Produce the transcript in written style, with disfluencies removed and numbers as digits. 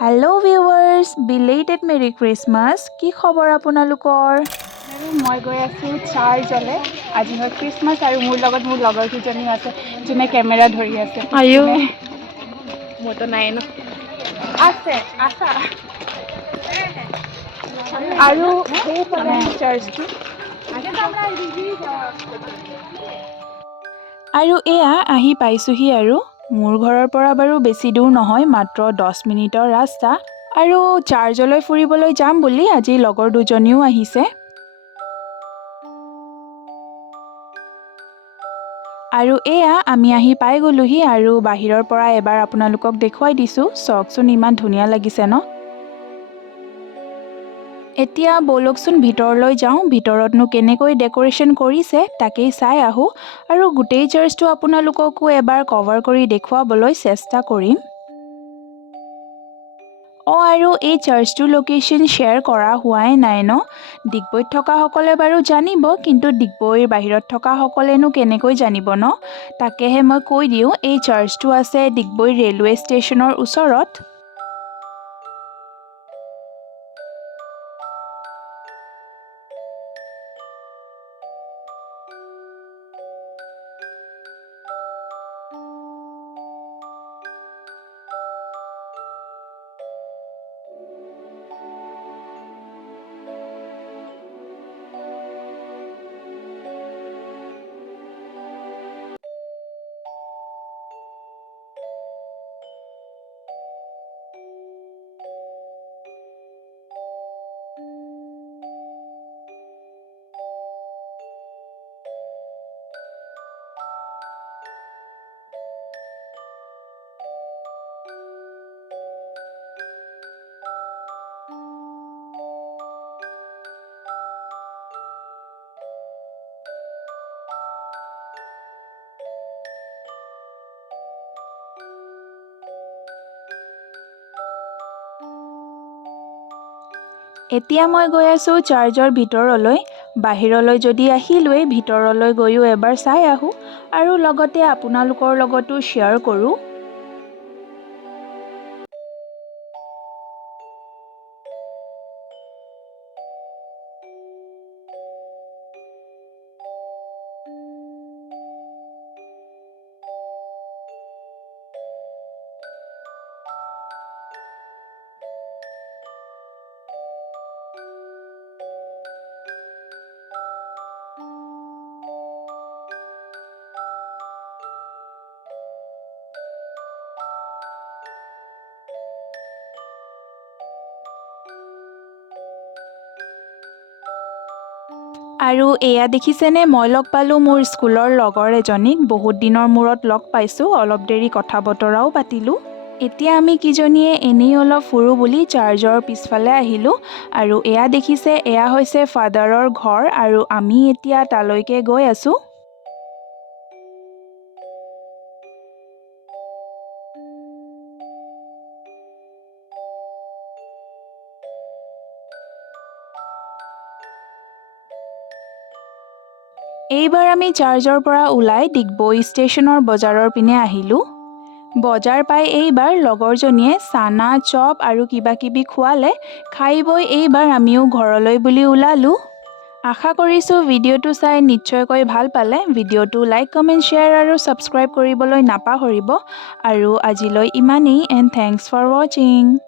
Hello viewers, belated Merry Christmas. কি খবৰ আপোনালোকৰ? মই গৈ আছো চাৰ্জলে আজি হয় ক্ৰিসমাস আৰু মোৰ লগত মোৰ লগৰ কিজনী আছে যোনে কেমেৰা ধৰি আছে আয়ো মতো নাই ন আছে আছা আৰু সেইফালে চাৰ্জটো আৰু এয়া আহি পাইছোহি আৰু মোৰ ঘৰৰ পৰা বাৰু বেছি দূৰ নহয় মাত্ৰ 10 মিনিটৰ ৰাস্তা আৰু চাৰ্জলৈ ফুৰিবলৈ যাম বুলি আজি লগৰ দুজনীও আহিছে আৰু এয়া আমি আহি পাই গলোহি আৰু বাহিৰৰ পৰা এবাৰ আপোনালোকক দেখুৱাই দিছো চকচোন ইমান ধুনীয়া লাগিছে ন এতিয়া বলকচোন ভিতৰলৈ যাওঁ ভিতৰতনো কেনেকৈ ডেকোৰেশ্যন কৰিছে তাকেই চাই আহো আৰু গোটেই চাৰ্চটো আপোনালোককো এবাৰ কভাৰ কৰি দেখুৱাবলৈ চেষ্টা কৰিম আৰু এই চাৰ্চটোৰ লোকেশ্যন শ্বেয়াৰ কৰা হোৱাই নাই ন ডিগবৈত থকা সকলে বাৰু জানিব কিন্তু ডিগবৈৰ বাহিৰত থকা সকলেনো কেনেকৈ জানিব ন তাকেহে মই কৈ দিওঁ এই চাৰ্চটো আছে ডিগবৈ ৰেলৱে ষ্টেচনৰ ওচৰত এতিয়া মই গৈ আছো চাৰ্জৰ ভিতৰলৈ বাহিৰলৈ যদি আহিলোৱেই ভিতৰলৈ গৈও এবাৰ চাই আহো আৰু লগতে আপোনালোকৰ লগতো শ্বেয়াৰ কৰোঁ আৰু এয়া দেখিছেনে মই লগ পালোঁ মোৰ স্কুলৰ লগৰ এজনীক বহুত দিনৰ মূৰত লগ পাইছোঁ অলপ দেৰি কথা বতৰাও পাতিলোঁ এতিয়া আমি কিজনীয়ে এনেই অলপ ফুৰোঁ বুলি চাৰ্জৰ পিছফালে আহিলোঁ আৰু এয়া দেখিছে এয়া হৈছে ফাদাৰৰ ঘৰ আৰু আমি এতিয়া তালৈকে গৈ আছোঁ এইবাৰ আমি চাৰ্জৰ পৰা ওলাই ডিগবৈ ষ্টেচনৰ বজাৰৰ পিনে আহিলোঁ বজাৰ পাই এইবাৰ লগৰজনীয়ে চানা চপ আৰু কিবা কিবি খোৱালে খাই বৈ এইবাৰ আমিও ঘৰলৈ বুলি ওলালোঁ আশা কৰিছোঁ ভিডিঅ'টো চাই নিশ্চয়কৈ ভাল পালে ভিডিঅ'টো লাইক কমেণ্ট শ্বেয়াৰ আৰু ছাবস্ক্ৰাইব কৰিবলৈ নাপাহৰিব আৰু আজিলৈ ইমানেই এণ্ড থেংকছ ফৰ ৱাচিং